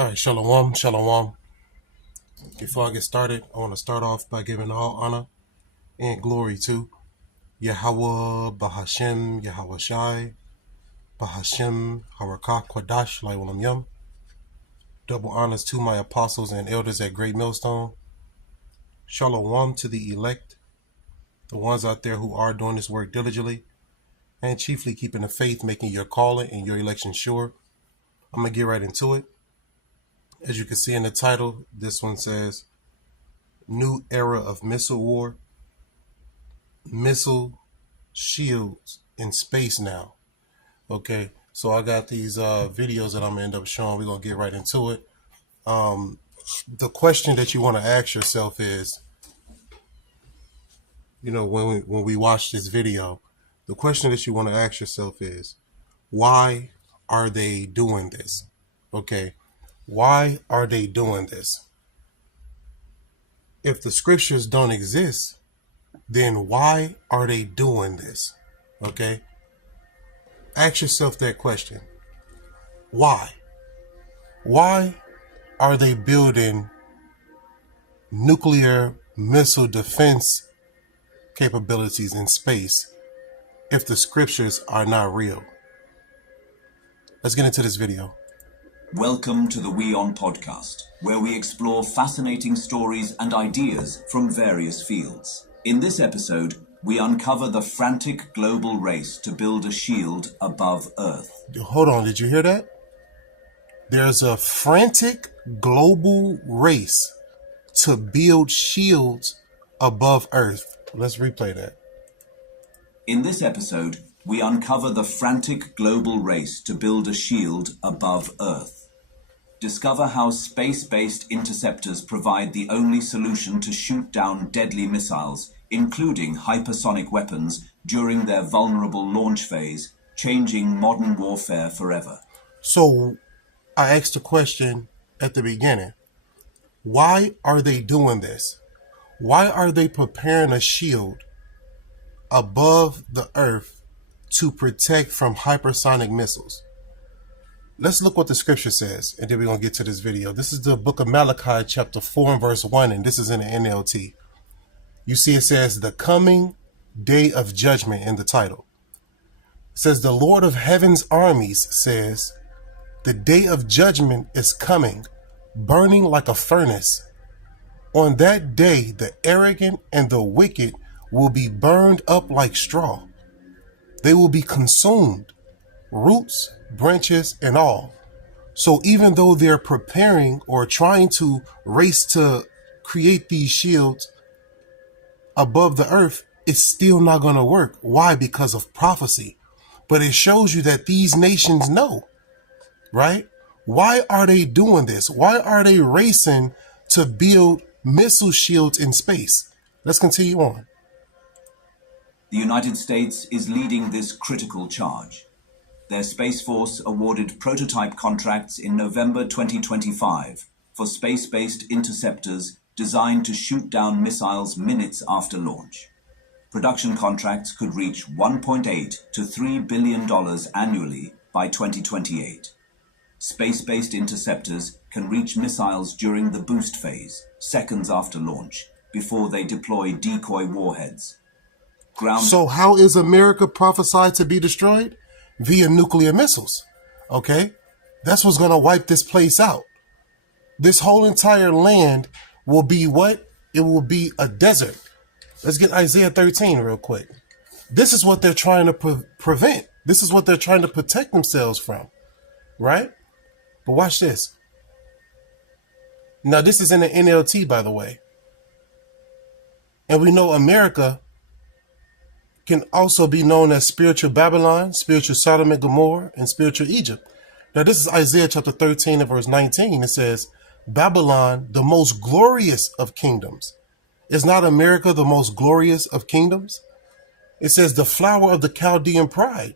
All right, shalom, shalom. Before I get started, I want to start off by giving all honor and glory to Yahweh, Bahashem, Yahweh Shai, Bahashem, Harakah, Kwadash, Laiwalam Yum. Double honors to my apostles and elders at Great Millstone. Shalom to the elect, the ones out there who are doing this work diligently, and chiefly keeping the faith, making your calling and your election sure. I'm going to get right into it. As you can see in the title, this one says, New Era of Missile War, Missile Shields in Space Now. Okay, so I got these videos that I'm going to end up showing. We're going to get right into it. The question that you want to ask yourself is, when we watch this video, the question that you want to ask yourself is, why are they doing this? Okay, why are they doing this? If the scriptures don't exist, then why are they doing this? Okay, ask yourself that question. Why? Why are they building nuclear missile defense capabilities in space if the scriptures are not real? Let's get into this video. Welcome to the WION podcast, where we explore fascinating stories and ideas from various fields. In this episode, we uncover the frantic global race to build a shield above Earth. Hold on, did you hear that? There's a frantic global race to build shields above Earth. Let's replay that. In this episode, we uncover the frantic global race to build a shield above Earth. Discover how space-based interceptors provide the only solution to shoot down deadly missiles, including hypersonic weapons, during their vulnerable launch phase, changing modern warfare forever. So, I asked a question at the beginning. Why are they doing this? Why are they preparing a shield above the Earth to protect from hypersonic missiles? Let's look what the scripture says, and then we're going to get to this video. This is the book of Malachi, chapter 4 and verse 1, and this is in the NLT. You see it says, the coming day of judgment in the title. It says, the Lord of heaven's armies says, the day of judgment is coming, burning like a furnace. On that day, the arrogant and the wicked will be burned up like straw. They will be consumed, roots, branches, and all. So even though they're preparing or trying to race to create these shields above the earth, it's still not going to work. Why? Because of prophecy. But it shows you that these nations know, right? Why are they doing this? Why are they racing to build missile shields in space? Let's continue on. The United States is leading this critical charge. Their Space Force awarded prototype contracts in November 2025 for space-based interceptors designed to shoot down missiles minutes after launch. Production contracts could reach $1.8 to $3 billion annually by 2028. Space-based interceptors can reach missiles during the boost phase, seconds after launch, before they deploy decoy warheads. So how is America prophesied to be destroyed? Via nuclear missiles. Okay? That's what's going to wipe this place out. This whole entire land will be what? It will be a desert. Let's get Isaiah 13 real quick. This is what they're trying to prevent. This is what they're trying to protect themselves from. Right? But watch this. Now, this is in the NLT, by the way. And we know America can also be known as spiritual Babylon, spiritual Sodom and Gomorrah, and spiritual Egypt. Now, this is Isaiah chapter 13 and verse 19. It says, Babylon, the most glorious of kingdoms. Is not America the most glorious of kingdoms? It says, the flower of the Chaldean pride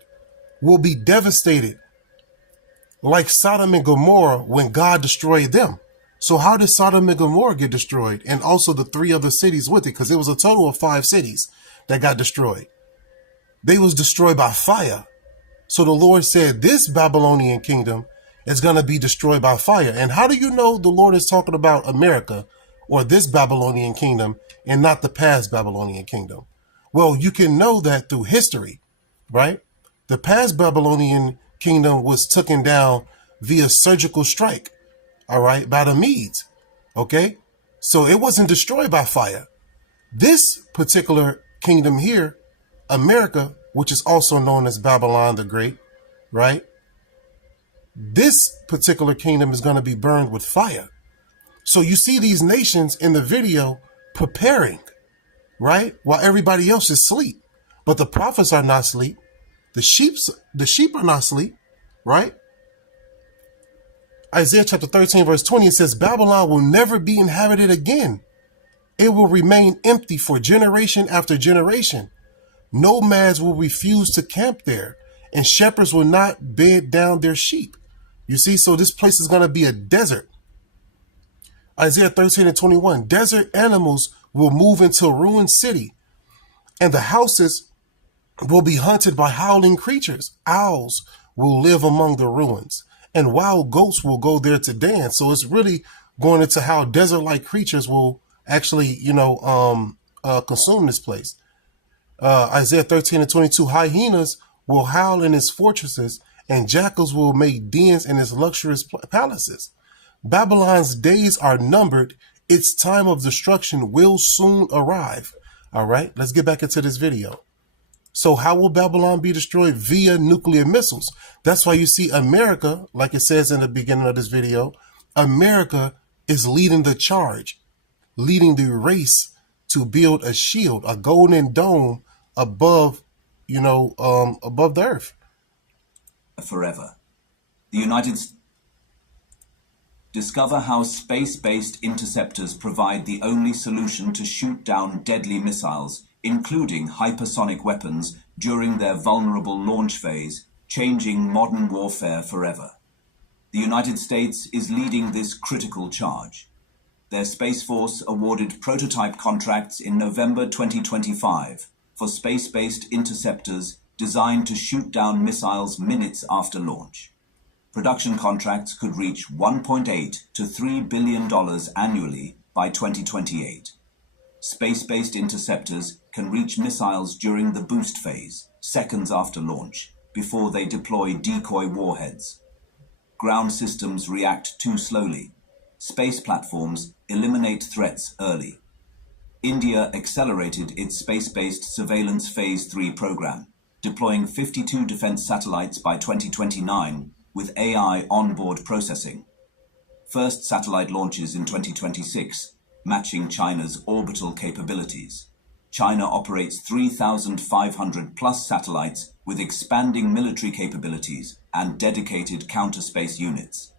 will be devastated like Sodom and Gomorrah when God destroyed them. So how did Sodom and Gomorrah get destroyed? And also the 3 other cities with it, because it was a total of 5 cities that got destroyed. They was destroyed by fire. So the Lord said, this Babylonian kingdom It's going to be destroyed by fire. And how do you know the Lord is talking about America or this Babylonian kingdom and not the past Babylonian kingdom? Well, you can know that through history, right? The past Babylonian kingdom was taken down via surgical strike, all right, by the Medes, okay? So it wasn't destroyed by fire. This particular kingdom here, America, which is also known as Babylon the Great, right? This particular kingdom is going to be burned with fire. So you see these nations in the video preparing, right? While everybody else is asleep. But the prophets are not asleep. The sheep are not asleep, right? Isaiah chapter 13, verse 20, it says, Babylon will never be inhabited again. It will remain empty for generation after generation. Nomads will refuse to camp there, and shepherds will not bed down their sheep. You see, so this place is going to be a desert. Isaiah 13 and 21, desert animals will move into a ruined city, and the houses will be hunted by howling creatures. Owls will live among the ruins, and wild goats will go there to dance. So it's really going into how desert-like creatures will actually, consume this place. Isaiah 13 and 22, hyenas will howl in its fortresses, and jackals will make dens in its luxurious palaces. Babylon's days are numbered. Its time of destruction will soon arrive. All right, let's get back into this video. So how will Babylon be destroyed? Via nuclear missiles. That's why you see America, like it says in the beginning of this video, America is leading the charge, leading the race to build a shield, a golden dome above, above the earth. Forever. The United States. Discover how space-based interceptors provide the only solution to shoot down deadly missiles, including hypersonic weapons, during their vulnerable launch phase, changing modern warfare forever. The United States is leading this critical charge. Their Space Force awarded prototype contracts in November 2025 for space-based interceptors designed to shoot down missiles minutes after launch. Production contracts could reach $1.8 to $3 billion annually by 2028. Space-based interceptors can reach missiles during the boost phase, seconds after launch, before they deploy decoy warheads. Ground systems react too slowly. Space platforms eliminate threats early. India accelerated its space-based surveillance Phase 3 program, deploying 52 defense satellites by 2029 with AI onboard processing. First satellite launches in 2026, matching China's orbital capabilities. China operates 3,500 plus satellites with expanding military capabilities and dedicated counter-space units.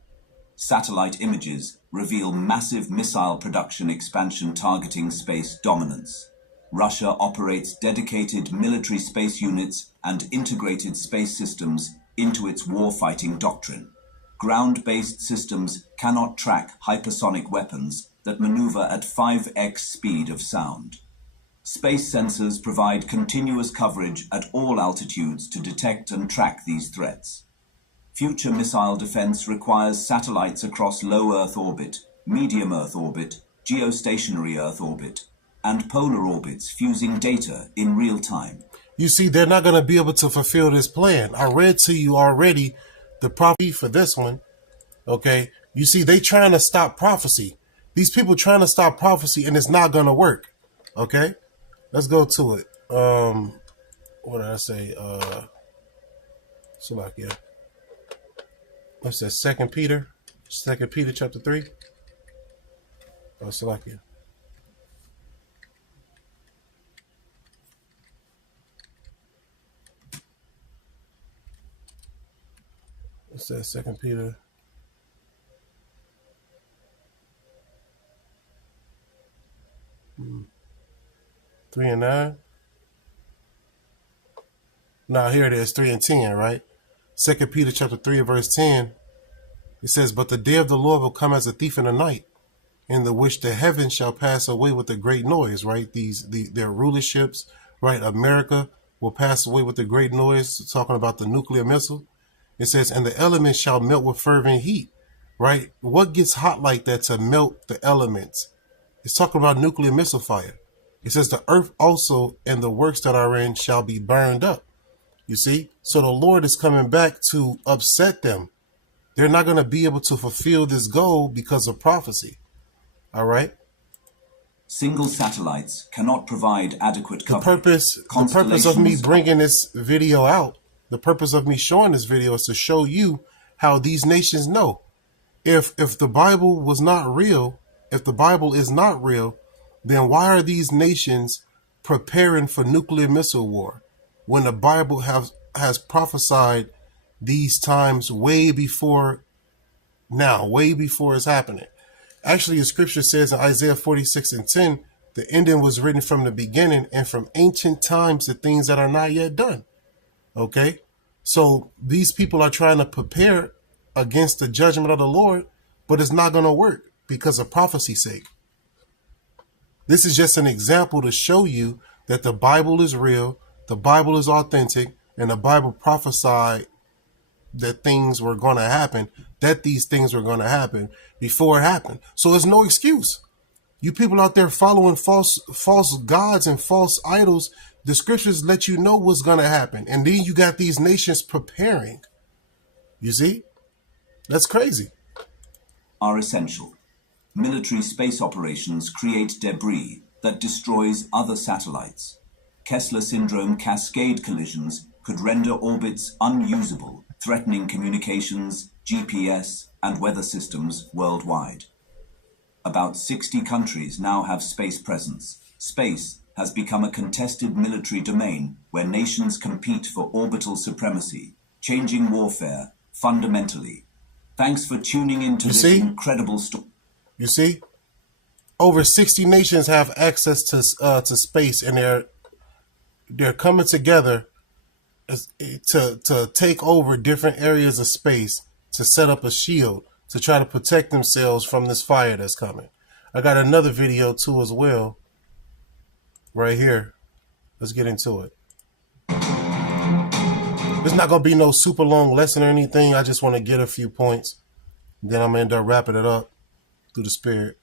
Satellite images reveal massive missile production expansion targeting space dominance. Russia operates dedicated military space units and integrated space systems into its warfighting doctrine. Ground-based systems cannot track hypersonic weapons that maneuver at 5x speed of sound. Space sensors provide continuous coverage at all altitudes to detect and track these threats. Future missile defense requires satellites across low Earth orbit, medium Earth orbit, geostationary Earth orbit, and polar orbits fusing data in real time. You see, they're not going to be able to fulfill this plan. I read to you already the prophecy for this one. Okay. You see, they trying to stop prophecy. These people trying to stop prophecy, and it's not going to work. Okay. Let's go to it. What did I say? Salakia. What's that? 2 Peter chapter 3. Oh, Salakia. What's that? 2 Peter. Hmm. 3 and 9. Now here it is, 3 and 10, right? 2 Peter chapter 3 verse 10. It says, but the day of the Lord will come as a thief in the night, in the which the heavens shall pass away with a great noise, right? Their rulerships, right? America will pass away with a great noise, talking about the nuclear missile. It says, and the elements shall melt with fervent heat, right? What gets hot like that to melt the elements? It's talking about nuclear missile fire. It says the earth also and the works that are in shall be burned up. You see? So the Lord is coming back to upset them. They're not going to be able to fulfill this goal because of prophecy. All right? Single satellites cannot provide adequate The coverage. purpose of me bringing this video out, the purpose of me showing this video is to show you how these nations know. If the Bible was not real, if the Bible is not real, then why are these nations preparing for nuclear missile war when the Bible has prophesied these times way before now, way before it's happening? Actually, the scripture says in Isaiah 46:10, the ending was written from the beginning and from ancient times, the things that are not yet done. Okay? So these people are trying to prepare against the judgment of the Lord, but it's not going to work because of prophecy's sake. This is just an example to show you that the Bible is real, the Bible is authentic, and the Bible prophesied that things were going to happen, that these things were going to happen before it happened. So there's no excuse. You people out there following false gods and false idols, the scriptures let you know what's going to happen. And then you got these nations preparing. You see? That's crazy. Are essential. Military space operations create debris that destroys other satellites. Kessler syndrome cascade collisions could render orbits unusable, threatening communications, GPS, and weather systems worldwide. About 60 countries now have space presence. Space has become a contested military domain where nations compete for orbital supremacy, changing warfare fundamentally. Thanks for tuning in to this incredible story. You see? Over 60 nations have access to space, and they're coming together to take over different areas of space to set up a shield to try to protect themselves from this fire that's coming. I got another video too as well right here. Let's get into it. There's not going to be no super long lesson or anything. I just want to get a few points. Then I'm going to end up wrapping it up through the Spirit.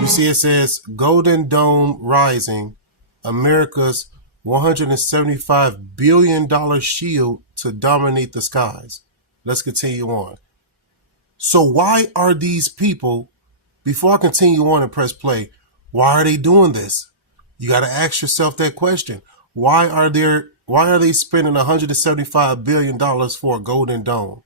You see it says Golden Dome Rising, America's $175 billion shield to dominate the skies. Let's continue on. So why are these people, before I continue on and press play, why are they doing this? You got to ask yourself that question. Why are they spending $175 billion for a Golden Dome?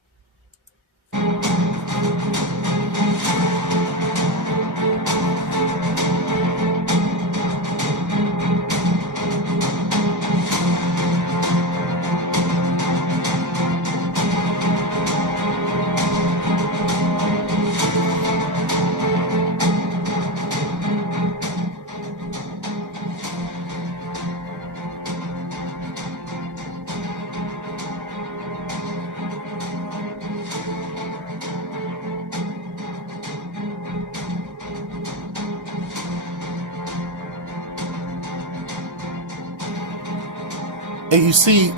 And you see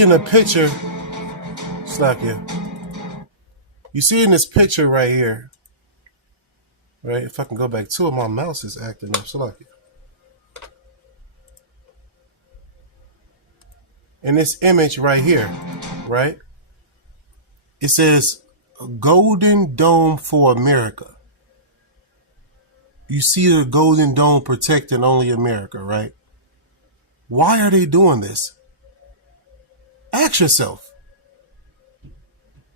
in the picture, Slakia, you see in this picture right here, right? If I can go back to it, my mouse is acting up, Slakia. In this image right here, right? It says Golden Dome for America. You see the Golden Dome protecting only America, right? Why are they doing this? Ask yourself.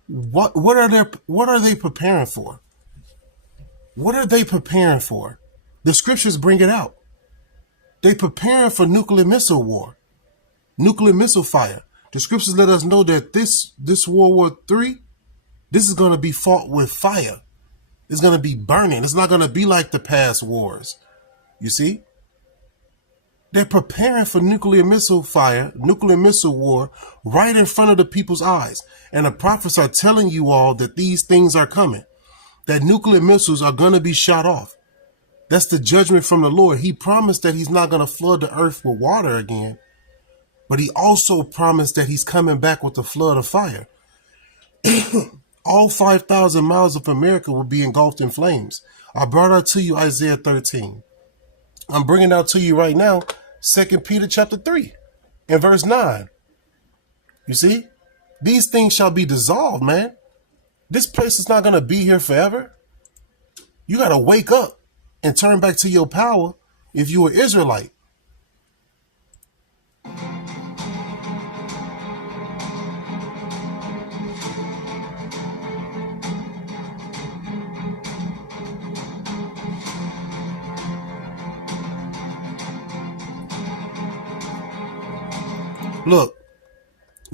What are they preparing for? What are they preparing for? The scriptures bring it out. They preparing for nuclear missile war, nuclear missile fire. The scriptures let us know that this World War III, this is going to be fought with fire. It's going to be burning. It's not going to be like the past wars. You see? They're preparing for nuclear missile fire, nuclear missile war right in front of the people's eyes. And the prophets are telling you all that these things are coming, that nuclear missiles are going to be shot off. That's the judgment from the Lord. He promised that he's not going to flood the earth with water again, but he also promised that he's coming back with a flood of fire. All 5,000 miles of America will be engulfed in flames. I brought out to you Isaiah 13. I'm bringing out to you right now 2 Peter chapter 3 and verse 9. You see? These things shall be dissolved, man. This place is not going to be here forever. You got to wake up and turn back to your power if you were Israelite. Look,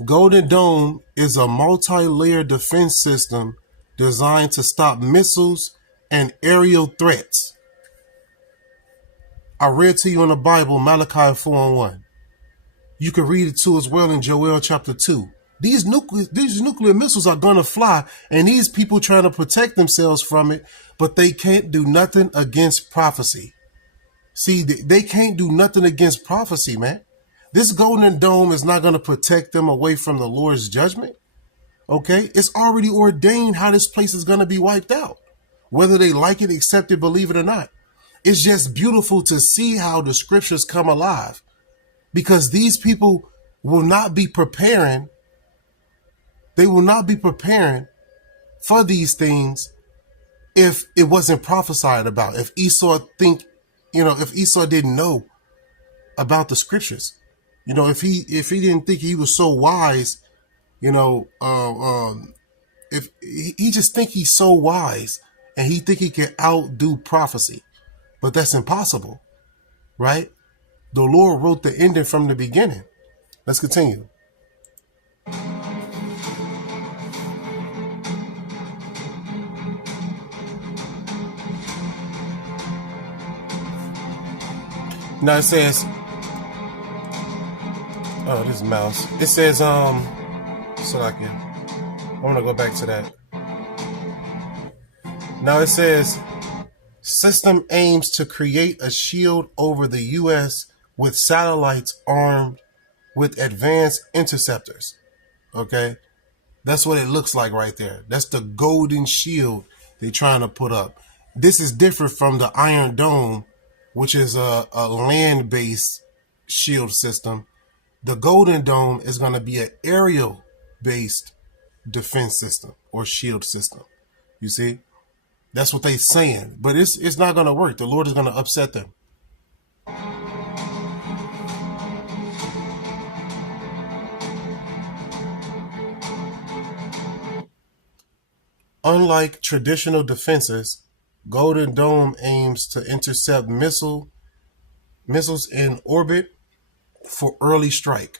Golden Dome is a multi-layered defense system designed to stop missiles and aerial threats. I read to you in the Bible, Malachi 4:1. You can read it too as well in Joel chapter 2. These nuclear missiles are going to fly, and these people trying to protect themselves from it, but they can't do nothing against prophecy. See, they can't do nothing against prophecy, man. This Golden Dome is not going to protect them away from the Lord's judgment. Okay? It's already ordained how this place is going to be wiped out. Whether they like it, accept it, believe it or not. It's just beautiful to see how the scriptures come alive. Because these people will not be preparing. They will not be preparing for these things if it wasn't prophesied about. If Esau if Esau didn't know about the scriptures. If he didn't think he was so wise, if he just think he's so wise and he think he can outdo prophecy, but that's impossible, right? The Lord wrote the ending from the beginning. Let's continue. Now it says, oh, this mouse. It says, I'm going to go back to that. Now it says, system aims to create a shield over the U.S. with satellites armed with advanced interceptors. Okay? That's what it looks like right there. That's the golden shield they're trying to put up. This is different from the Iron Dome, which is a land-based shield system. The Golden Dome is going to be an aerial-based defense system or shield system. You see? That's what they're saying. But it's not going to work. The Lord is going to upset them. Unlike traditional defenses, Golden Dome aims to intercept missiles in orbit for early strike.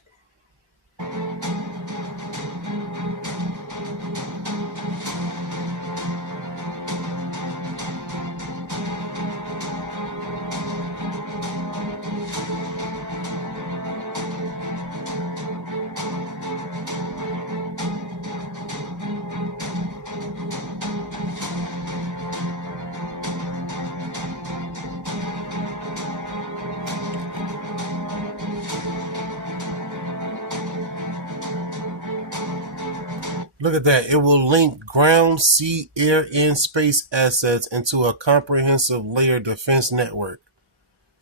Look at that. It will link ground, sea, air, and space assets into a comprehensive layer defense network.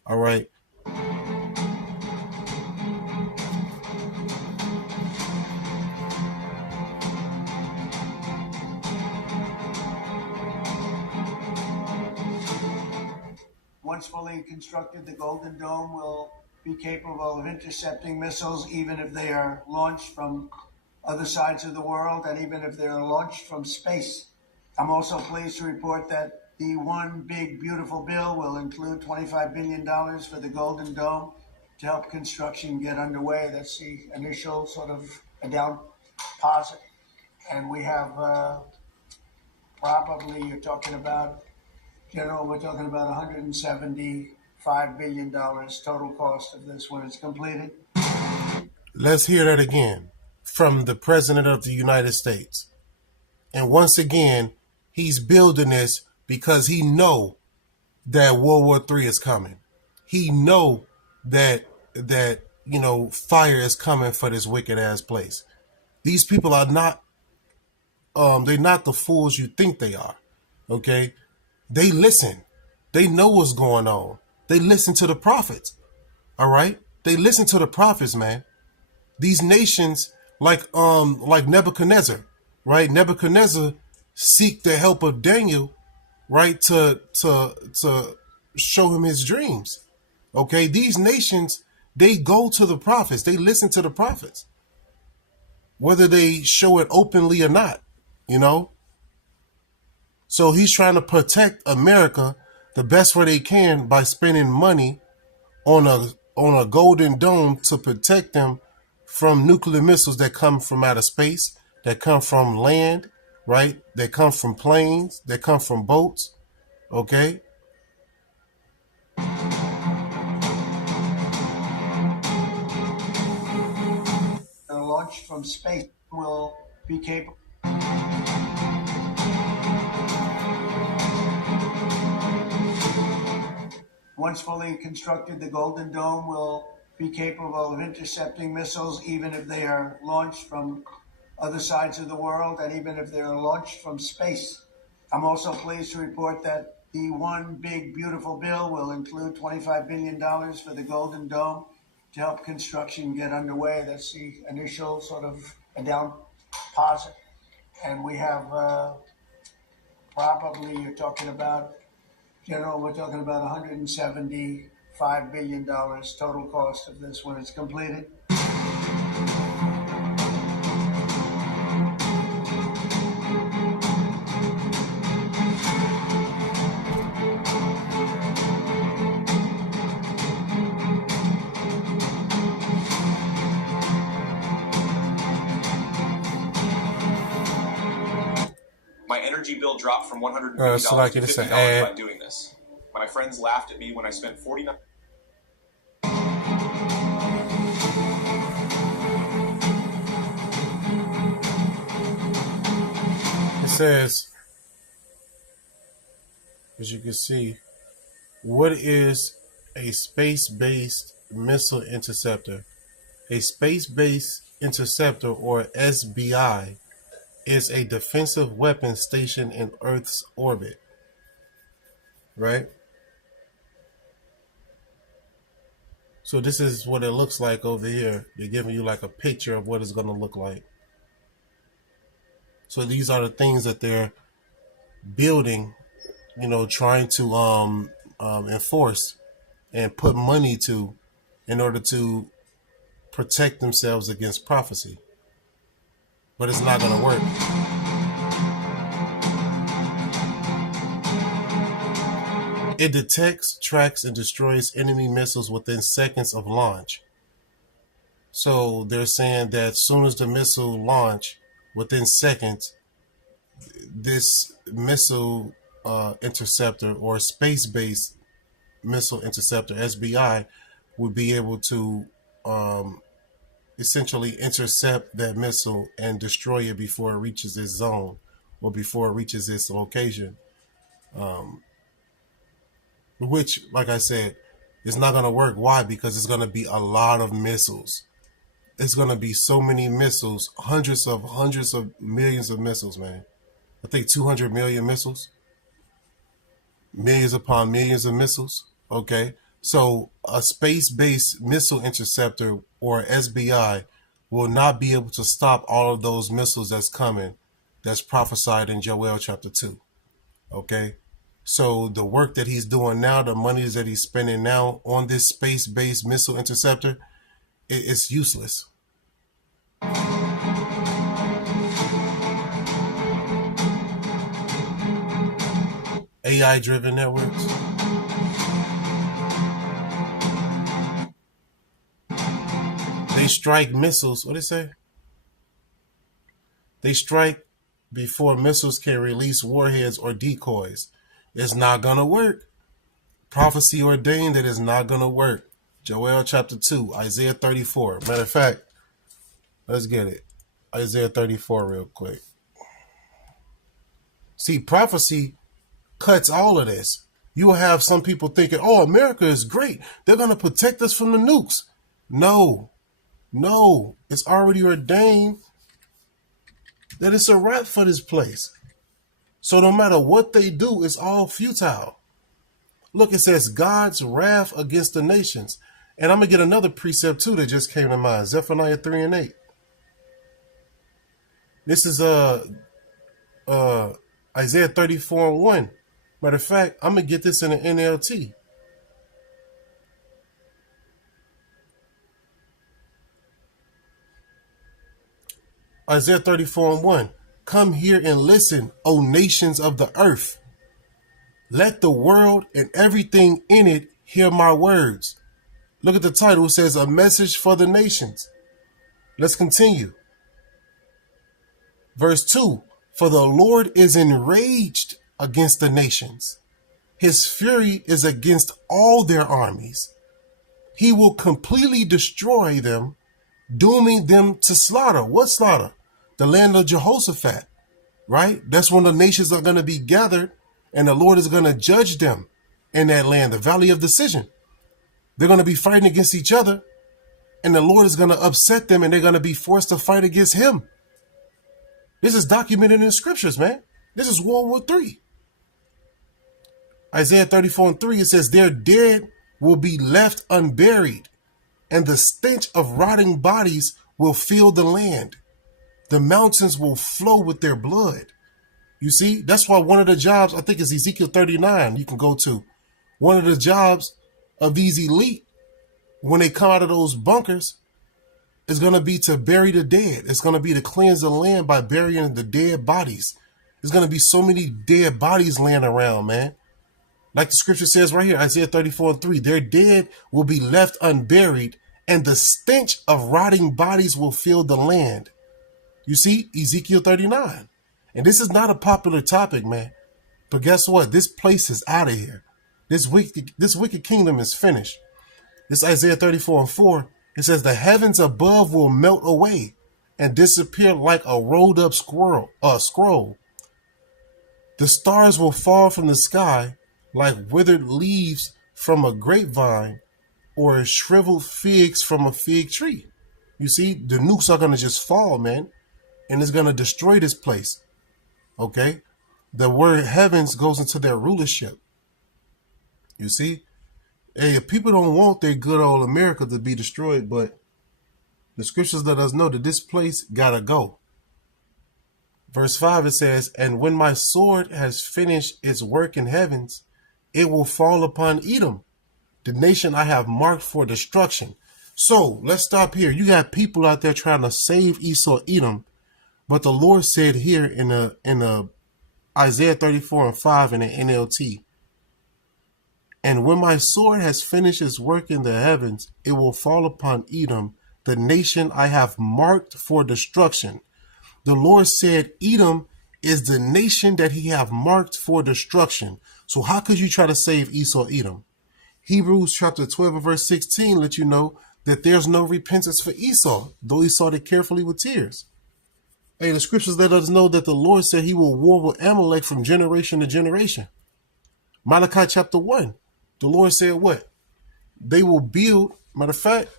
All right. Once fully constructed, the Golden Dome will be capable of intercepting missiles even if they are launched from other sides of the world, and even if they're launched from space. I'm also pleased to report that the One Big Beautiful Bill will include $25 billion for the Golden Dome to help construction get underway. That's the initial sort of a down deposit. And we have probably, we're talking about $175 billion total cost of this when it's completed. Let's hear that again from the President of the United States. And once again, he's building this because he know that World War III is coming. He know that fire is coming for this wicked ass place. These people are not they're not the fools you think they are. Okay? They listen. They know what's going on. They listen to the prophets. All right? They listen to the prophets, man. These nations like Nebuchadnezzar, right? Nebuchadnezzar seek the help of Daniel, right, to show him his dreams. Okay? These nations, they go to the prophets. They listen to the prophets. Whether they show it openly or not, you know? So he's trying to protect America the best way they can by spending money on a golden dome to protect them from nuclear missiles that come from outer space, that come from land, right? That come from planes, that come from boats, okay? Launched from space will be capable. Once fully constructed, the Golden Dome will be capable of intercepting missiles, even if they are launched from other sides of the world, and even if they are launched from space. I'm also pleased to report that the One Big Beautiful Bill will include $25 billion for the Golden Dome to help construction get underway. That's the initial sort of a down deposit. And we have probably, we're talking about $175 billion total cost of this when it's completed. My energy bill dropped from $150 to $50 by doing this. My friends laughed at me when I spent $49. It says, as you can see, what is a space-based missile interceptor? A space-based interceptor, or SBI, is a defensive weapon stationed in Earth's orbit. Right? So this is what it looks like over here. They're giving you like a picture of what it's going to look like. So these are the things that they're building, trying to enforce and put money to in order to protect themselves against prophecy. But it's not going to work. It detects, tracks, and destroys enemy missiles within seconds of launch. So they're saying that as soon as the missile launch, within seconds, this missile interceptor, or space-based missile interceptor, SBI, would be able to essentially intercept that missile and destroy it before it reaches its zone or before it reaches its location. Which, like I said, is not going to work. Why? Because it's going to be a lot of missiles. It's going to be so many missiles, hundreds of millions of missiles, man. I think 200 million missiles. Millions upon millions of missiles. Okay. So a space-based missile interceptor, or SBI, will not be able to stop all of those missiles that's coming, that's prophesied in Joel chapter 2. Okay. So the work that he's doing now, the monies that he's spending now on this space-based missile interceptor, it's useless. AI-driven networks. They strike missiles. What did it say? They strike before missiles can release warheads or decoys. It's not going to work. Prophecy ordained that it's not going to work. Joel chapter 2, Isaiah 34. Matter of fact, let's get it. Isaiah 34 real quick. See, prophecy cuts all of this. You will have some people thinking, oh, America is great. They're going to protect us from the nukes. No, it's already ordained that it's a wrap for this place. So no matter what they do, it's all futile. Look, it says God's wrath against the nations. And I'm going to get another precept too that just came to mind. Zephaniah 3:8. This is Isaiah 34:1. Matter of fact, I'm going to get this in an NLT. Isaiah 34:1. Come here and listen, O nations of the earth. Let the world and everything in it hear my words. Look at the title. It says, A Message for the Nations. Let's continue. Verse 2. For the Lord is enraged against the nations. His fury is against all their armies. He will completely destroy them, dooming them to slaughter. What slaughter? The land of Jehoshaphat, right? That's when the nations are going to be gathered and the Lord is going to judge them in that land, the valley of decision. They're going to be fighting against each other and the Lord is going to upset them and they're going to be forced to fight against him. This is documented in the scriptures, man. This is World War III. Isaiah 34:3, it says, their dead will be left unburied and the stench of rotting bodies will fill the land. The mountains will flow with their blood. You see, that's why one of the jobs, I think it's Ezekiel 39, you can go to. One of the jobs of these elite, when they come out of those bunkers, is going to be to bury the dead. It's going to be to cleanse the land by burying the dead bodies. There's going to be so many dead bodies laying around, man. Like the scripture says right here, Isaiah 34:3, their dead will be left unburied and the stench of rotting bodies will fill the land. You see, Ezekiel 39. And this is not a popular topic, man. But guess what? This place is out of here. This wicked kingdom is finished. This Isaiah 34:4, it says, the heavens above will melt away and disappear like a rolled up scroll. The stars will fall from the sky like withered leaves from a grapevine or shriveled figs from a fig tree. You see, the nukes are going to just fall, man. And it's going to destroy this place. Okay? The word heavens goes into their rulership. You see? Hey, if people don't want their good old America to be destroyed, but the scriptures let us know that this place gotta go. Verse 5, it says, and when my sword has finished its work in heavens, it will fall upon Edom, the nation I have marked for destruction. So let's stop here. You got people out there trying to save Esau, Edom. But the Lord said here in Isaiah 34:5 in the NLT, and when my sword has finished its work in the heavens, it will fall upon Edom, the nation I have marked for destruction. The Lord said Edom is the nation that he have marked for destruction. So how could you try to save Esau, Edom? Hebrews chapter 12 and verse 16 let you know that there's no repentance for Esau, though he sought it carefully with tears. Hey, the scriptures let us know that the Lord said he will war with Amalek from generation to generation. Malachi chapter 1, the Lord said what? They will build. Matter of fact,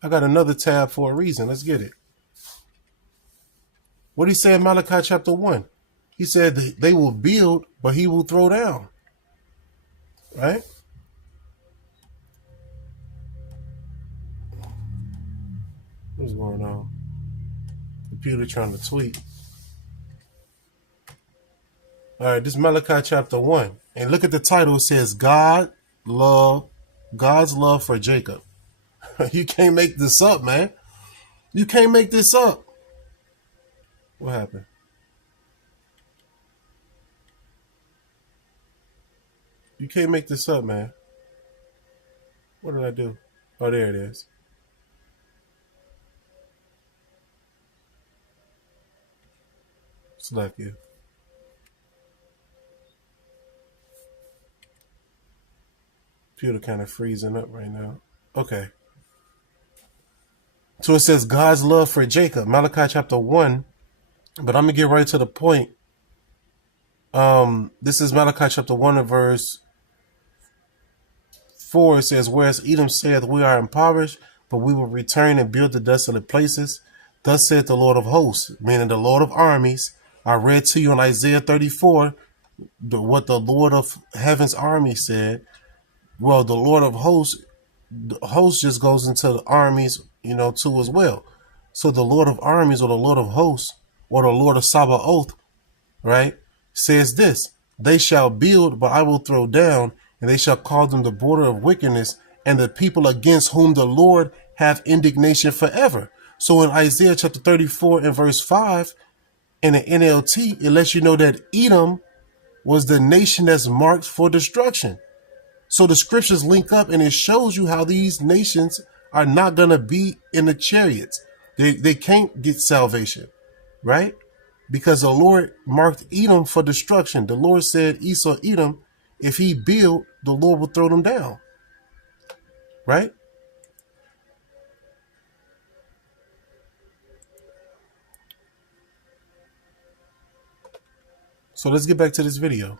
I got another tab for a reason. Let's get it. What did he say in Malachi chapter 1? He said they will build, but he will throw down. Right? What's going on? Computer trying to tweet. All right, this is Malachi chapter 1. And look at the title. It says God's love for Jacob. You can't make this up, man. You can't make this up. What happened? You can't make this up, man. What did I do? Oh, there it is. Select you. Computer kind of freezing up right now. Okay. So it says God's love for Jacob, Malachi chapter 1. But I'm going to get right to the point. This is Malachi chapter 1 and verse 4, it says, whereas Edom saith, we are impoverished, but we will return and build the desolate places. Thus saith the Lord of hosts, meaning the Lord of armies. I read to you in Isaiah 34 what the Lord of heaven's army said. Well, the Lord of hosts, the host just goes into the armies, too as well. So the Lord of armies, or the Lord of hosts, or the Lord of Sabaoth, right, says this: they shall build, but I will throw down, and they shall call them the border of wickedness, and the people against whom the Lord have indignation forever. So in Isaiah chapter 34 and verse 5, in the NLT, it lets you know that Edom was the nation that's marked for destruction. So the scriptures link up, and it shows you how these nations are not going to be in the chariots. They can't get salvation, right? Because the Lord marked Edom for destruction. The Lord said, Esau, Edom, if he build, the Lord will throw them down, right? So let's get back to this video.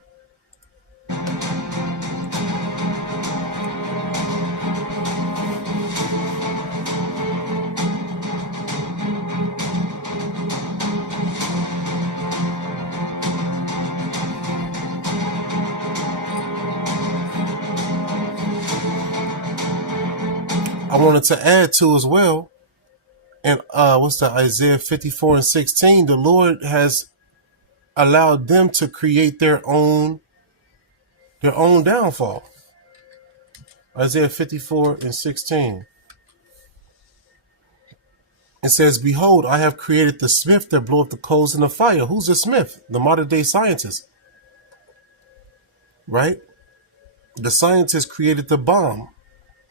I wanted to add to as well, and what's that, Isaiah 54 and 16, the Lord has allowed them to create their own downfall. Isaiah 54 and 16. It says, behold, I have created the smith that bloweth the coals in the fire. Who's the smith? The modern day scientist, right? The scientist created the bomb,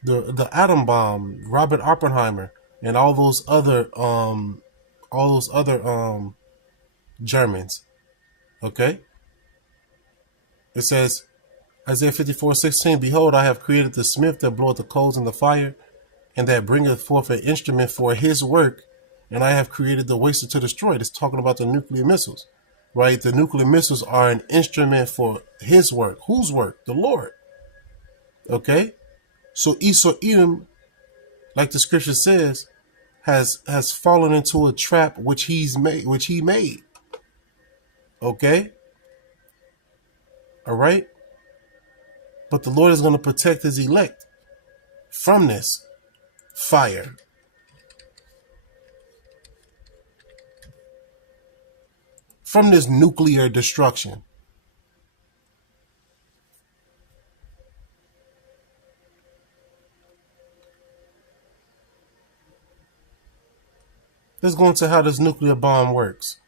the atom bomb, Robert Oppenheimer, and all those other Germans. Okay? It says, Isaiah 54:16, behold, I have created the smith that bloweth the coals in the fire, and that bringeth forth an instrument for his work, and I have created the waster to destroy. It's talking about the nuclear missiles, right? The nuclear missiles are an instrument for his work. Whose work? The Lord. Okay? So Esau, Edom, like the scripture says, has fallen into a trap which he made. Okay? All right? But the Lord is going to protect his elect from this fire. From this nuclear destruction. Let's go into how this nuclear bomb works.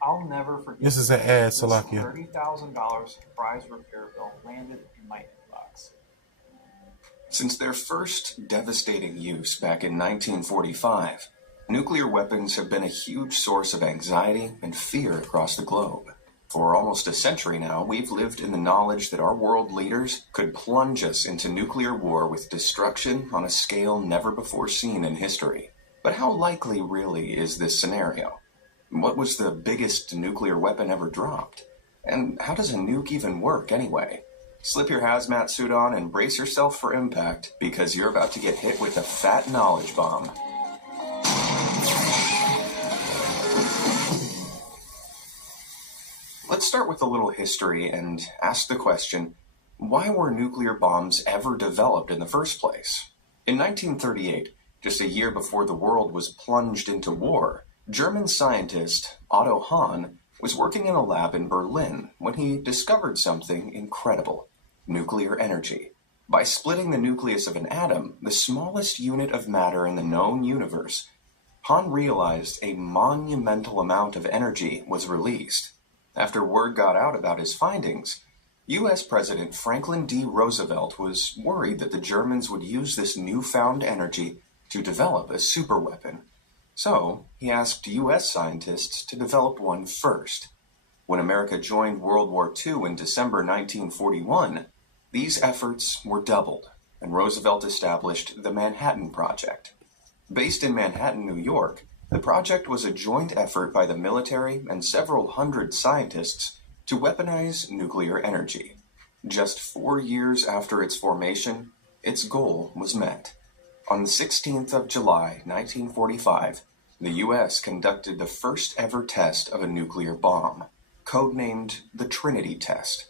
I'll never forget. This is an ad, Salakia. $30,000 surprise repair bill landed in my inbox. Since their first devastating use back in 1945, nuclear weapons have been a huge source of anxiety and fear across the globe. For almost a century now, we've lived in the knowledge that our world leaders could plunge us into nuclear war with destruction on a scale never before seen in history. But how likely really is this scenario? What was the biggest nuclear weapon ever dropped? And how does a nuke even work anyway? Slip your hazmat suit on and brace yourself for impact, because you're about to get hit with a fat knowledge bomb. Let's start with a little history and ask the question, why were nuclear bombs ever developed in the first place? In 1938, just a year before the world was plunged into war, German scientist Otto Hahn was working in a lab in Berlin when he discovered something incredible: nuclear energy. By splitting the nucleus of an atom, the smallest unit of matter in the known universe, Hahn realized a monumental amount of energy was released. After word got out about his findings, U.S. President Franklin D. Roosevelt was worried that the Germans would use this newfound energy to develop a superweapon. So he asked U.S. scientists to develop one first. When America joined World War II in December 1941, these efforts were doubled, and Roosevelt established the Manhattan Project. Based in Manhattan, New York, the project was a joint effort by the military and several hundred scientists to weaponize nuclear energy. Just 4 years after its formation, its goal was met. On the 16th of July, 1945, the U.S. conducted the first ever test of a nuclear bomb, codenamed the Trinity Test.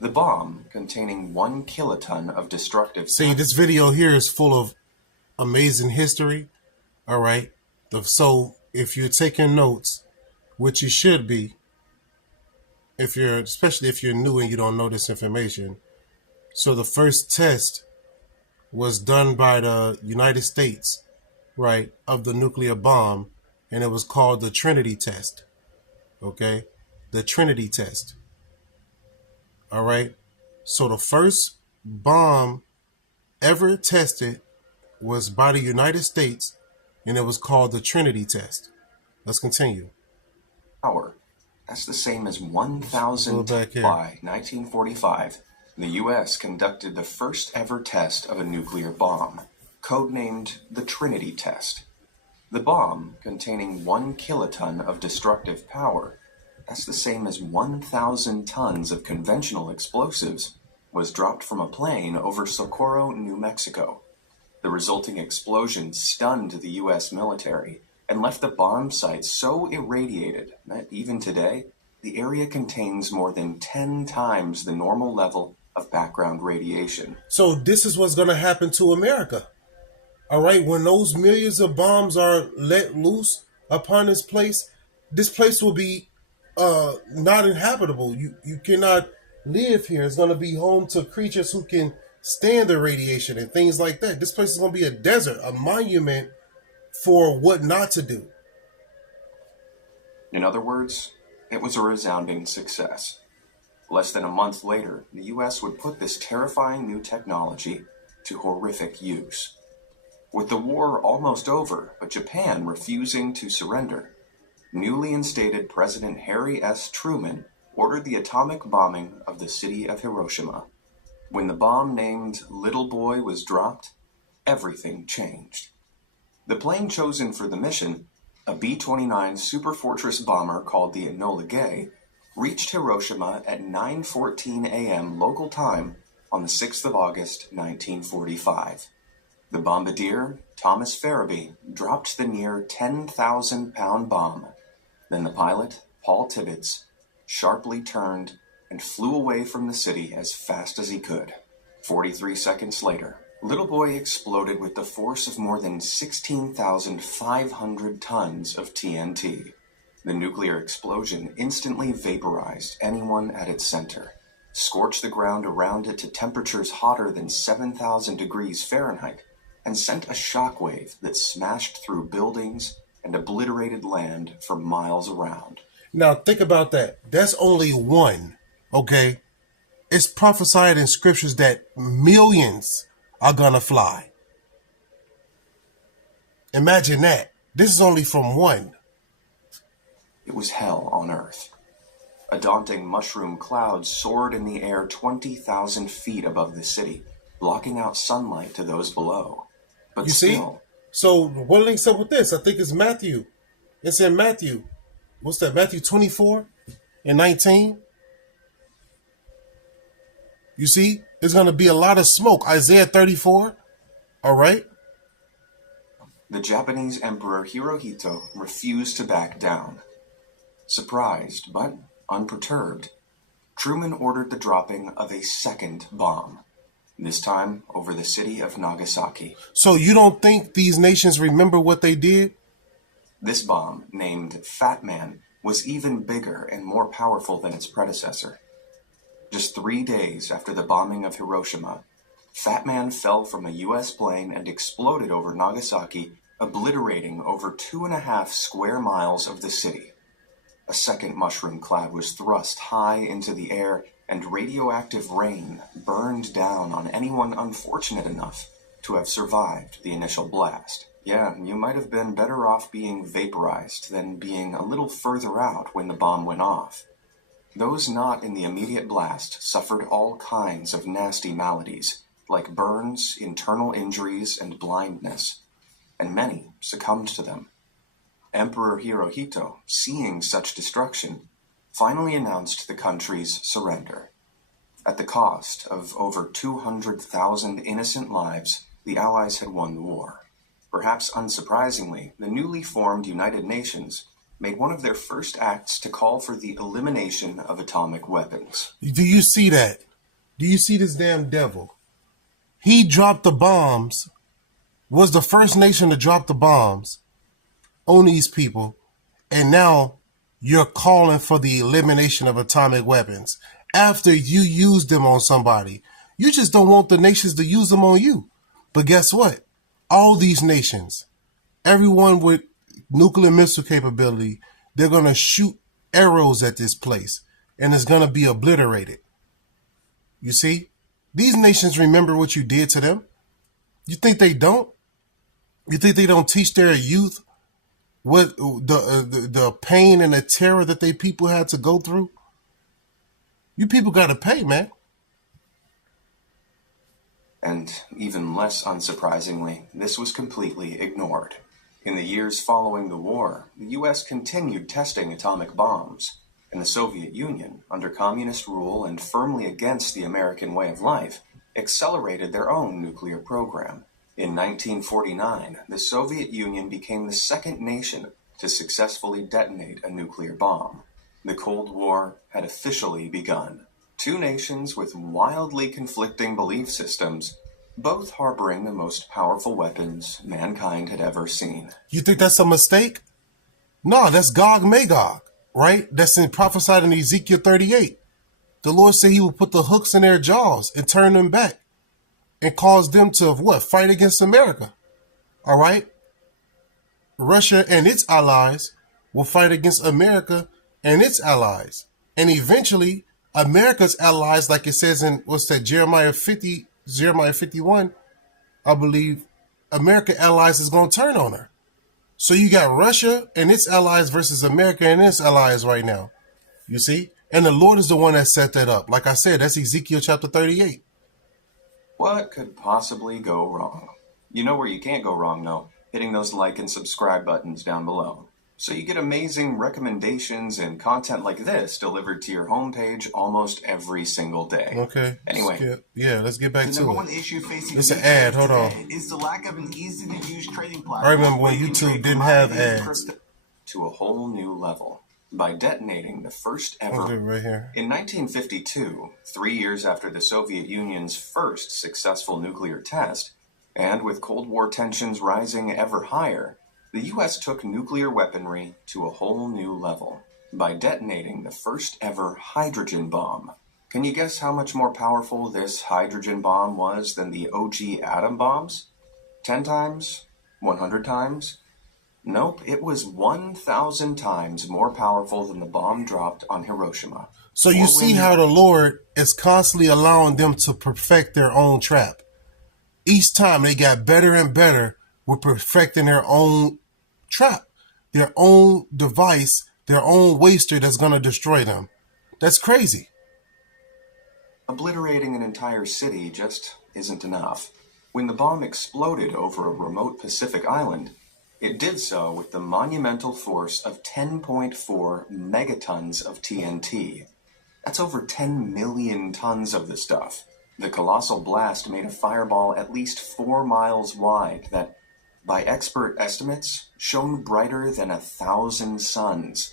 The bomb, containing 1 kiloton of destructive... See, this video here is full of amazing history. All right. So if you're taking notes, which you should be, especially if you're new and you don't know this information. So the first test was done by the United States, right, of the nuclear bomb, and it was called the Trinity Test. Okay? The Trinity Test. All right? So the first bomb ever tested was by the United States, and it was called the Trinity Test. Let's continue. Power. That's the same as 1,000 by 1945. The U.S. conducted the first ever test of a nuclear bomb, codenamed the Trinity Test. The bomb, containing 1 kiloton of destructive power, that's the same as 1,000 tons of conventional explosives, was dropped from a plane over Socorro, New Mexico. The resulting explosion stunned the U.S. military and left the bomb site so irradiated that even today, the area contains more than 10 times the normal level of background radiation. So this is what's going to happen to America. All right, when those millions of bombs are let loose upon this place will be not inhabitable. You cannot live here. It's going to be home to creatures who can stand the radiation and things like that. This place is going to be a desert, a monument for what not to do. In other words, it was a resounding success. Less than a month later, the U.S. would put this terrifying new technology to horrific use. With the war almost over, but Japan refusing to surrender, newly instated President Harry S. Truman ordered the atomic bombing of the city of Hiroshima. When the bomb named Little Boy was dropped, everything changed. The plane chosen for the mission, a B-29 Superfortress bomber called the Enola Gay, reached Hiroshima at 9:14 a.m. local time on the 6th of August, 1945. The bombardier, Thomas Farabee, dropped the near 10,000-pound bomb. Then the pilot, Paul Tibbets, sharply turned and flew away from the city as fast as he could. 43 seconds later, Little Boy exploded with the force of more than 16,500 tons of TNT. The nuclear explosion instantly vaporized anyone at its center, scorched the ground around it to temperatures hotter than 7,000 degrees Fahrenheit, and sent a shockwave that smashed through buildings and obliterated land for miles around. Now think about that. That's only one, okay? It's prophesied in scriptures that millions are gonna fly. Imagine that. This is only from one. It was hell on earth. A daunting mushroom cloud soared in the air 20,000 feet above the city, blocking out sunlight to those below. But You still, see? So what links up with this? I think it's Matthew. It's in Matthew. What's that? Matthew 24 and 19. You see? There's going to be a lot of smoke. Isaiah 34. All right? the Japanese Emperor Hirohito refused to back down. Surprised, but unperturbed, Truman ordered the dropping of a second bomb, this time over the city of Nagasaki. So you don't think these nations remember what they did? This bomb, named Fat Man, was even bigger and more powerful than its predecessor. Just 3 days after the bombing of Hiroshima, Fat Man fell from a U.S. plane and exploded over Nagasaki, obliterating over 2.5 square miles of the city. A second mushroom cloud was thrust high into the air, and radioactive rain burned down on anyone unfortunate enough to have survived the initial blast. Yeah, you might have been better off being vaporized than being a little further out when the bomb went off. Those not in the immediate blast suffered all kinds of nasty maladies, like burns, internal injuries, and blindness, and many succumbed to them. Emperor Hirohito, seeing such destruction, finally announced the country's surrender. At the cost of over 200,000 innocent lives, the Allies had won the war. Perhaps unsurprisingly, the newly formed United Nations made one of their first acts to call for the elimination of atomic weapons. Do you see that? Do you see this damn devil? He dropped the bombs, was the first nation to drop the bombs on these people, and now you're calling for the elimination of atomic weapons after you used them on somebody. You just don't want the nations to use them on you. But guess what? All these nations, everyone with nuclear missile capability, they're going to shoot arrows at this place, and it's going to be obliterated. You see? These nations remember what you did to them. You think they don't? You think they don't teach their youth what the pain and the terror that they people had to go through? You people got to pay, man. And even less unsurprisingly, this was completely ignored. In the years following the war, the U.S. continued testing atomic bombs, and the Soviet Union, under communist rule and firmly against the American way of life, accelerated their own nuclear program. In 1949, the Soviet Union became the second nation to successfully detonate a nuclear bomb. The Cold War had officially begun. Two nations with wildly conflicting belief systems, both harboring the most powerful weapons mankind had ever seen. You think that's a mistake? No, that's Gog Magog, right? That's prophesied in Ezekiel 38. The Lord said he will put the hooks in their jaws and turn them back and cause them to, fight against America. All right? Russia and its allies will fight against America and its allies. And eventually, America's allies, like it says in, Jeremiah 51, I believe, America allies is going to turn on her. So you got Russia and its allies versus America and its allies right now. You see? And the Lord is the one that set that up. Like I said, that's Ezekiel chapter 38. What could possibly go wrong? You know where you can't go wrong, though? Hitting those like and subscribe buttons down below. So you get amazing recommendations and content like this delivered to your homepage almost every single day. Okay. Anyway. Let's get back The to number it. one issue facing It's an ad. Hold on. is the lack of an easy-to-use trading platform. I remember when where you can YouTube trade didn't have commodities, ads. crypto- To a whole new level by detonating the first I'll ever. do it right here. In 1952, 3 years after the Soviet Union's first successful nuclear test, and with Cold War tensions rising ever higher, the U.S. took nuclear weaponry to a whole new level by detonating the first ever hydrogen bomb. Can you guess how much more powerful this hydrogen bomb was than the OG atom bombs? 10 times? 100 times? Nope, it was 1,000 times more powerful than the bomb dropped on Hiroshima. So you see how the Lord is constantly allowing them to perfect their own trap. Each time they got better and better with perfecting their own trap, their own device, their own waster that's going to destroy them. That's crazy. Obliterating an entire city just isn't enough. When the bomb exploded over a remote Pacific island, it did so with the monumental force of 10.4 megatons of TNT. That's over 10 million tons of the stuff. The colossal blast made a fireball at least 4 miles wide that, by expert estimates, shone brighter than 1,000 suns,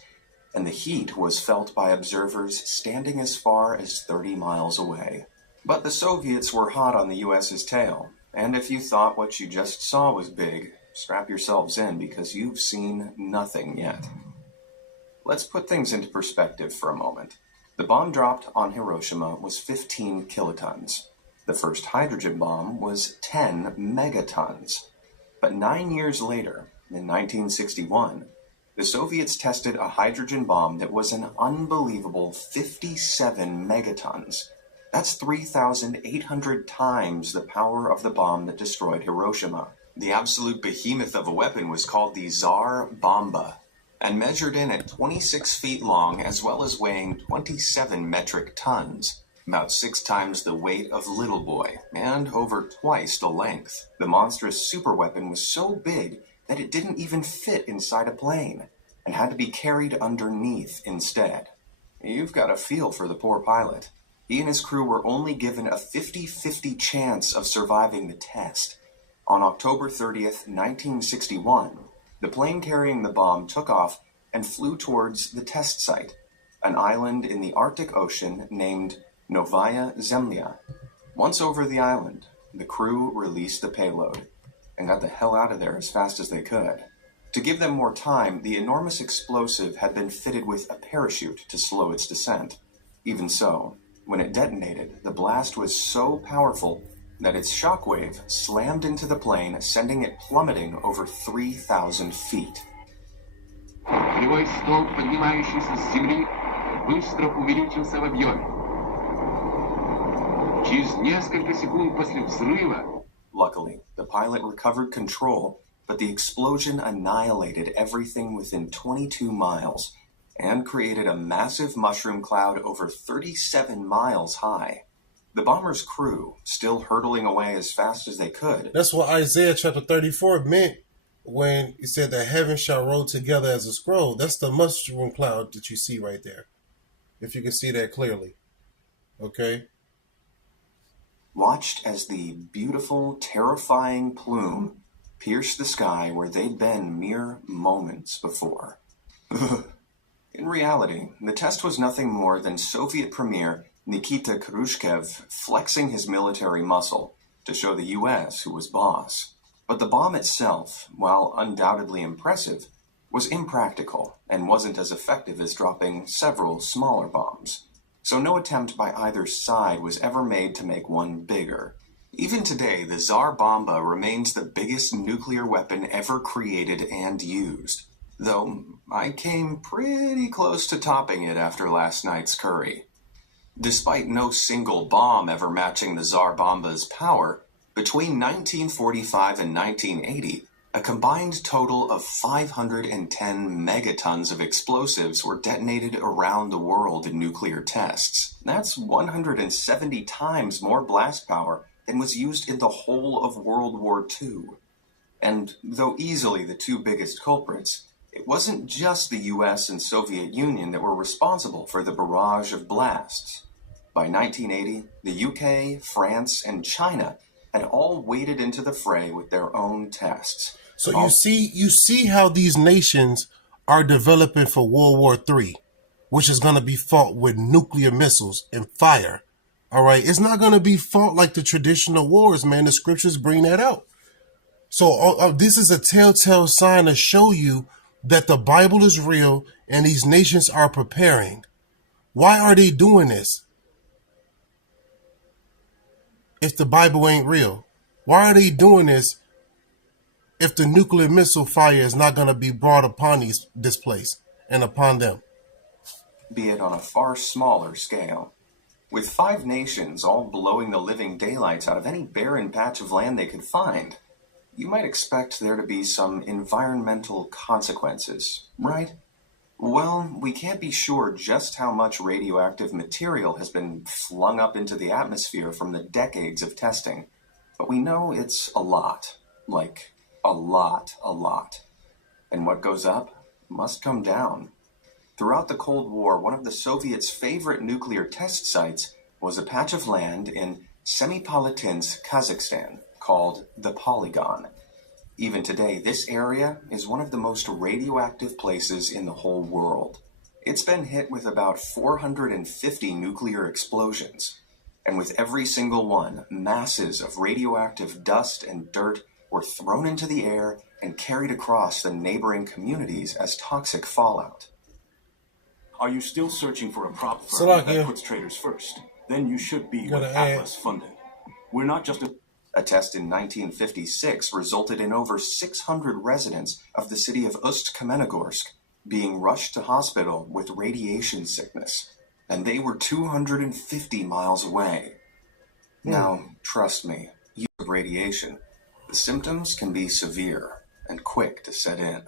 and the heat was felt by observers standing as far as 30 miles away. But the Soviets were hot on the US's tail, and if you thought what you just saw was big, strap yourselves in because you've seen nothing yet. Let's put things into perspective for a moment. The bomb dropped on Hiroshima was 15 kilotons. The first hydrogen bomb was 10 megatons. But 9 years later, in 1961, the Soviets tested a hydrogen bomb that was an unbelievable 57 megatons. That's 3,800 times the power of the bomb that destroyed Hiroshima. The absolute behemoth of a weapon was called the Tsar Bomba, and measured in at 26 feet long as well as weighing 27 metric tons, about 6 times the weight of Little Boy, and over twice the length. The monstrous superweapon was so big that it didn't even fit inside a plane, and had to be carried underneath instead. You've got a feel for the poor pilot. He and his crew were only given a 50-50 chance of surviving the test. On October 30th, 1961, the plane carrying the bomb took off and flew towards the test site, an island in the Arctic Ocean named Novaya Zemlya. Once over the island, the crew released the payload and got the hell out of there as fast as they could. To give them more time, the enormous explosive had been fitted with a parachute to slow its descent. Even so, when it detonated, the blast was so powerful that its shockwave slammed into the plane, sending it plummeting over 3,000 feet. Кривой столб, поднимающийся с земли, быстро увеличился в объеме. Через несколько секунд после взрыва. Luckily, the pilot recovered control, but the explosion annihilated everything within 22 miles and created a massive mushroom cloud over 37 miles high. The bomber's crew, still hurtling away as fast as they could. That's what Isaiah chapter 34 meant when he said that heaven shall roll together as a scroll. That's the mushroom cloud that you see right there, if you can see that clearly. Okay? Watched as the beautiful, terrifying plume pierced the sky where they'd been mere moments before. In reality, the test was nothing more than Soviet Premier Nikita Khrushchev flexing his military muscle to show the U.S. who was boss. But the bomb itself, while undoubtedly impressive, was impractical and wasn't as effective as dropping several smaller bombs. So no attempt by either side was ever made to make one bigger. Even today, the Tsar Bomba remains the biggest nuclear weapon ever created and used, though I came pretty close to topping it after last night's curry. Despite no single bomb ever matching the Tsar Bomba's power, between 1945 and 1980, a combined total of 510 megatons of explosives were detonated around the world in nuclear tests. That's 170 times more blast power than was used in the whole of World War II. And though easily the two biggest culprits, it wasn't just the US and Soviet Union that were responsible for the barrage of blasts. By 1980, the UK, France, and China had all waded into the fray with their own tests. So you see how these nations are developing for World War III, which is going to be fought with nuclear missiles and fire. All right, it's not going to be fought like the traditional wars, man. The scriptures bring that out. So this is a telltale sign to show you that the Bible is real and these nations are preparing. Why are they doing this? If the Bible ain't real, why are they doing this? If the nuclear missile fire is not going to be brought upon this place and upon them. Be it on a far smaller scale. With 5 nations all blowing the living daylights out of any barren patch of land they could find, you might expect there to be some environmental consequences, right? Well, we can't be sure just how much radioactive material has been flung up into the atmosphere from the decades of testing, but we know it's a lot. Like, a lot. And what goes up must come down. Throughout the Cold War, one of the Soviets' favorite nuclear test sites was a patch of land in Semipalatinsk, Kazakhstan, called the Polygon. Even today, this area is one of the most radioactive places in the whole world. It's been hit with about 450 nuclear explosions, and with every single one, masses of radioactive dust and dirt were thrown into the air and carried across the neighboring communities as toxic fallout. Are you still searching for a prop firm that puts traders first? Then you should be with Atlas funded. We're not just A test in 1956 resulted in over 600 residents of the city of Ust-Kamenogorsk being rushed to hospital with radiation sickness, and they were 250 miles away. Now, trust me, use of radiation, the symptoms can be severe and quick to set in.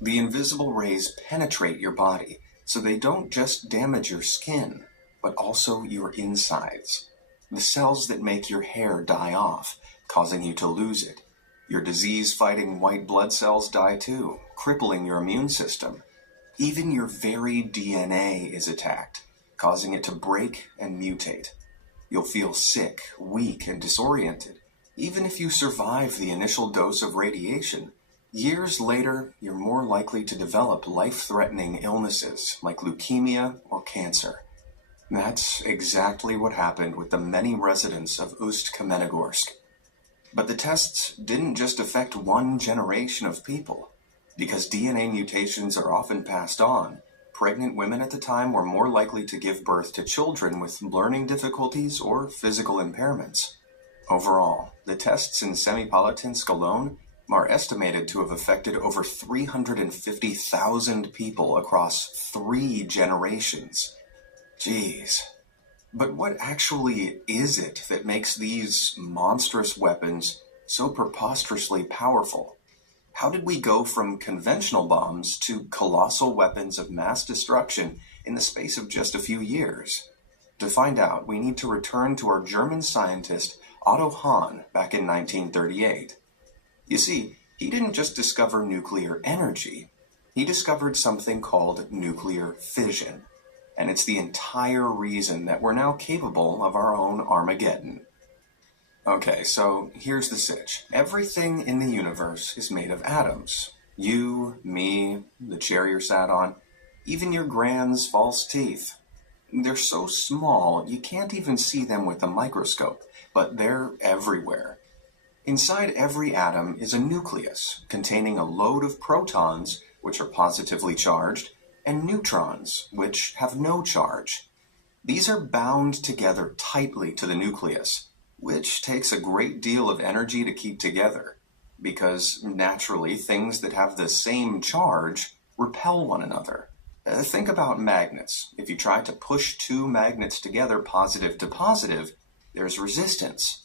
The invisible rays penetrate your body, so they don't just damage your skin, but also your insides. The cells that make your hair die off, causing you to lose it. Your disease-fighting white blood cells die too, crippling your immune system. Even your very DNA is attacked. causing it to break and mutate. You'll feel sick, weak, and disoriented. Even if you survive the initial dose of radiation, years later, you're more likely to develop life-threatening illnesses like leukemia or cancer. That's exactly what happened with the many residents of Ust-Kamenogorsk. But the tests didn't just affect one generation of people. Because DNA mutations are often passed on, pregnant women at the time were more likely to give birth to children with learning difficulties or physical impairments. Overall, the tests in Semipalatinsk alone are estimated to have affected over 350,000 people across 3 generations. Jeez. But what actually is it that makes these monstrous weapons so preposterously powerful? How did we go from conventional bombs to colossal weapons of mass destruction in the space of just a few years? To find out, we need to return to our German scientist Otto Hahn back in 1938. You see, he didn't just discover nuclear energy. He discovered something called nuclear fission. And it's the entire reason that we're now capable of our own Armageddon. Okay, so here's the sitch. Everything in the universe is made of atoms. You, me, the chair you're sat on, even your grand's false teeth. They're so small, you can't even see them with a microscope, but they're everywhere. Inside every atom is a nucleus containing a load of protons, which are positively charged, and neutrons, which have no charge. These are bound together tightly to the nucleus, which takes a great deal of energy to keep together, because naturally things that have the same charge repel one another. Think about magnets. If you try to push 2 magnets together positive to positive, there's resistance.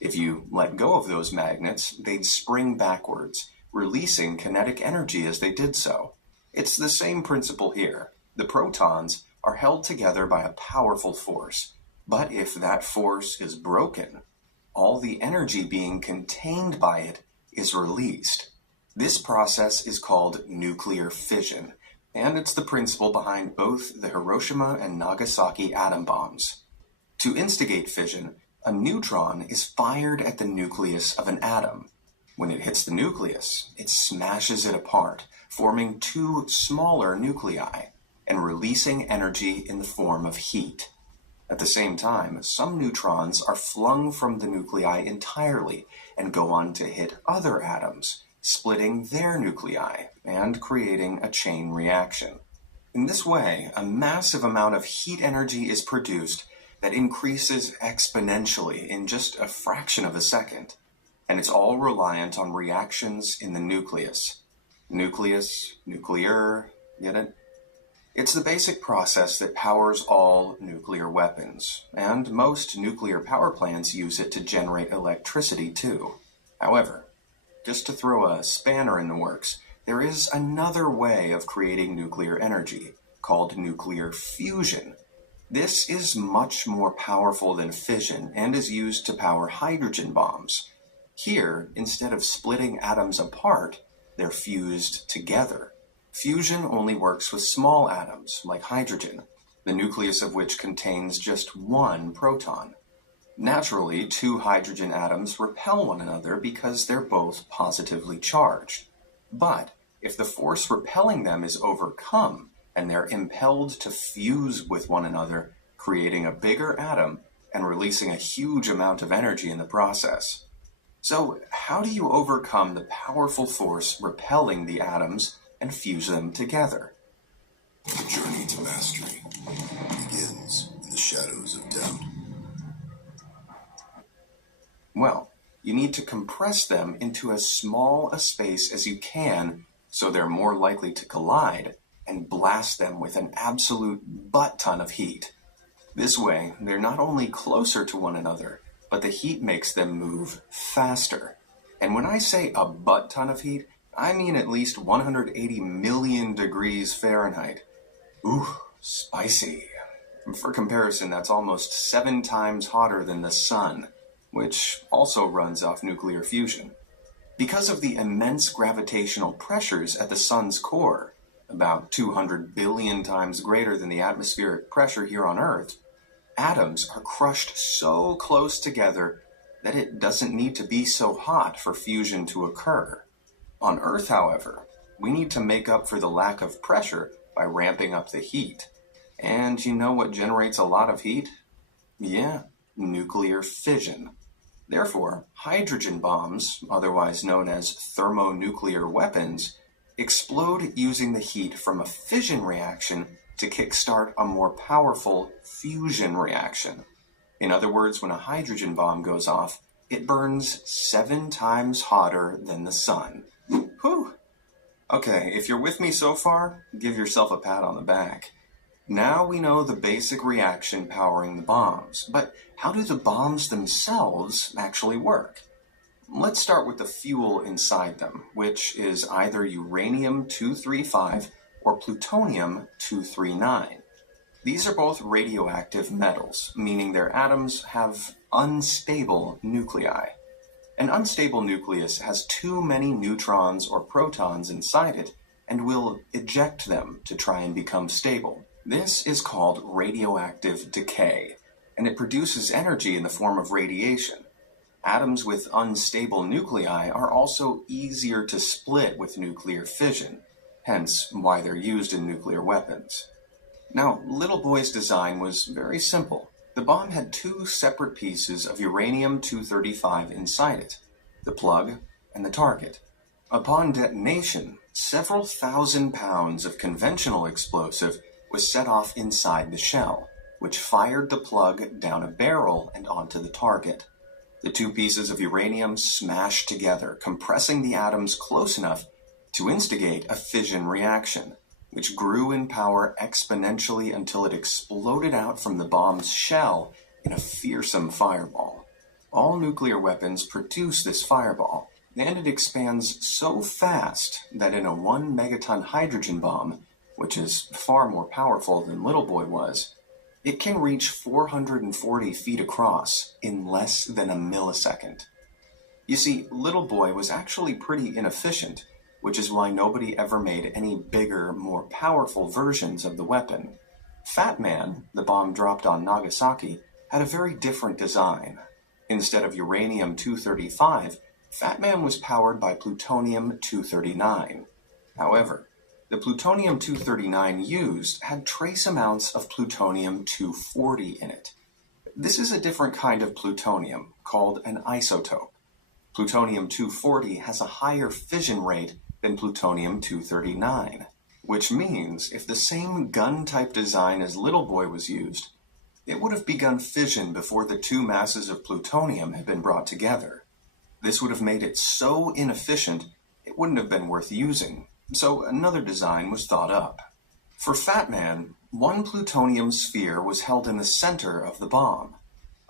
If you let go of those magnets, they'd spring backwards, releasing kinetic energy as they did so. It's the same principle here. The protons are held together by a powerful force. But if that force is broken, all the energy being contained by it is released. This process is called nuclear fission, and it's the principle behind both the Hiroshima and Nagasaki atom bombs. To instigate fission, a neutron is fired at the nucleus of an atom. When it hits the nucleus, it smashes it apart, forming 2 smaller nuclei and releasing energy in the form of heat. At the same time, some neutrons are flung from the nuclei entirely and go on to hit other atoms, splitting their nuclei and creating a chain reaction. In this way, a massive amount of heat energy is produced that increases exponentially in just a fraction of a second. And it's all reliant on reactions in the nucleus. Nucleus, nuclear, get it? It's the basic process that powers all nuclear weapons, and most nuclear power plants use it to generate electricity too. However, just to throw a spanner in the works, there is another way of creating nuclear energy, called nuclear fusion. This is much more powerful than fission and is used to power hydrogen bombs. Here, instead of splitting atoms apart, they're fused together. Fusion only works with small atoms, like hydrogen, the nucleus of which contains just 1 proton. Naturally, 2 hydrogen atoms repel one another because they're both positively charged. But if the force repelling them is overcome, and they're impelled to fuse with one another, creating a bigger atom and releasing a huge amount of energy in the process. So, how do you overcome the powerful force repelling the atoms and fuse them together? The journey to mastery begins in the shadows of doubt. Well, you need to compress them into as small a space as you can so they're more likely to collide, and blast them with an absolute butt-ton of heat. This way, they're not only closer to one another, but the heat makes them move faster. And when I say a butt-ton of heat, I mean at least 180 million degrees Fahrenheit. Ooh, spicy. For comparison, that's almost 7 times hotter than the sun, which also runs off nuclear fusion. Because of the immense gravitational pressures at the sun's core, about 200 billion times greater than the atmospheric pressure here on Earth, atoms are crushed so close together that it doesn't need to be so hot for fusion to occur. On Earth, however, we need to make up for the lack of pressure by ramping up the heat. And you know what generates a lot of heat? Yeah, nuclear fission. Therefore, hydrogen bombs, otherwise known as thermonuclear weapons, explode using the heat from a fission reaction to kickstart a more powerful fusion reaction. In other words, when a hydrogen bomb goes off, it burns 7 times hotter than the sun. Whew! Okay, if you're with me so far, give yourself a pat on the back. Now we know the basic reaction powering the bombs, but how do the bombs themselves actually work? Let's start with the fuel inside them, which is either uranium-235 or plutonium-239. These are both radioactive metals, meaning their atoms have unstable nuclei. An unstable nucleus has too many neutrons or protons inside it and will eject them to try and become stable. This is called radioactive decay, and it produces energy in the form of radiation. Atoms with unstable nuclei are also easier to split with nuclear fission, hence why they're used in nuclear weapons. Now, Little Boy's design was very simple. The bomb had 2 separate pieces of uranium-235 inside it, the plug and the target. Upon detonation, several thousand pounds of conventional explosive was set off inside the shell, which fired the plug down a barrel and onto the target. The 2 pieces of uranium smashed together, compressing the atoms close enough to instigate a fission reaction, which grew in power exponentially until it exploded out from the bomb's shell in a fearsome fireball. All nuclear weapons produce this fireball, and it expands so fast that in a 1 megaton hydrogen bomb, which is far more powerful than Little Boy was, it can reach 440 feet across in less than a millisecond. You see, Little Boy was actually pretty inefficient, which is why nobody ever made any bigger, more powerful versions of the weapon. Fat Man, the bomb dropped on Nagasaki, had a very different design. Instead of uranium-235, Fat Man was powered by plutonium-239. However, the plutonium-239 used had trace amounts of plutonium-240 in it. This is a different kind of plutonium, called an isotope. Plutonium-240 has a higher fission rate than plutonium-239, which means if the same gun-type design as Little Boy was used, it would have begun fission before the 2 masses of plutonium had been brought together. This would have made it so inefficient, it wouldn't have been worth using. So another design was thought up. For Fat Man, 1 plutonium sphere was held in the center of the bomb.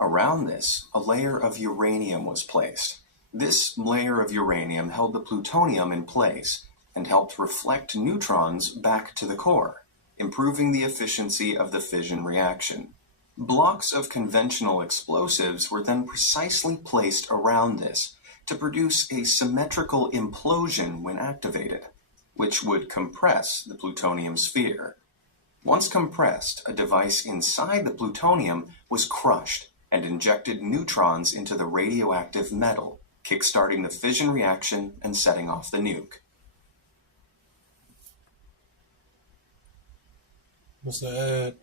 Around this, a layer of uranium was placed. This layer of uranium held the plutonium in place and helped reflect neutrons back to the core, improving the efficiency of the fission reaction. Blocks of conventional explosives were then precisely placed around this to produce a symmetrical implosion when activated, which would compress the plutonium sphere. Once compressed, a device inside the plutonium was crushed and injected neutrons into the radioactive metal, kickstarting the fission reaction and setting off the nuke. What's that?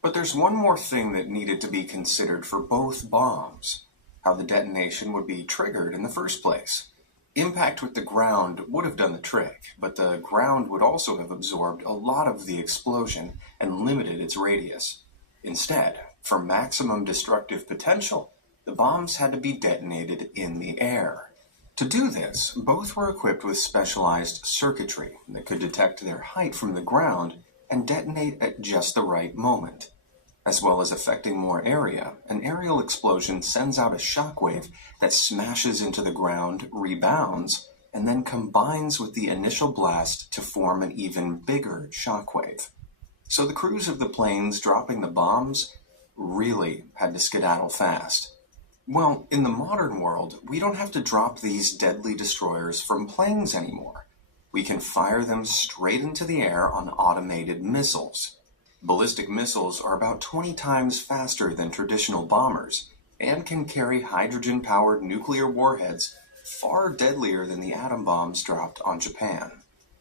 But there's one more thing that needed to be considered for both bombs: how the detonation would be triggered in the first place. Impact with the ground would have done the trick, but the ground would also have absorbed a lot of the explosion and limited its radius. Instead, for maximum destructive potential, the bombs had to be detonated in the air. To do this, both were equipped with specialized circuitry that could detect their height from the ground and detonate at just the right moment. As well as affecting more area, an aerial explosion sends out a shockwave that smashes into the ground, rebounds, and then combines with the initial blast to form an even bigger shockwave. So the crews of the planes dropping the bombs really had to skedaddle fast. Well, in the modern world, we don't have to drop these deadly destroyers from planes anymore. we can fire them straight into the air on automated missiles. Ballistic missiles are about 20 times faster than traditional bombers and can carry hydrogen-powered nuclear warheads far deadlier than the atom bombs dropped on Japan.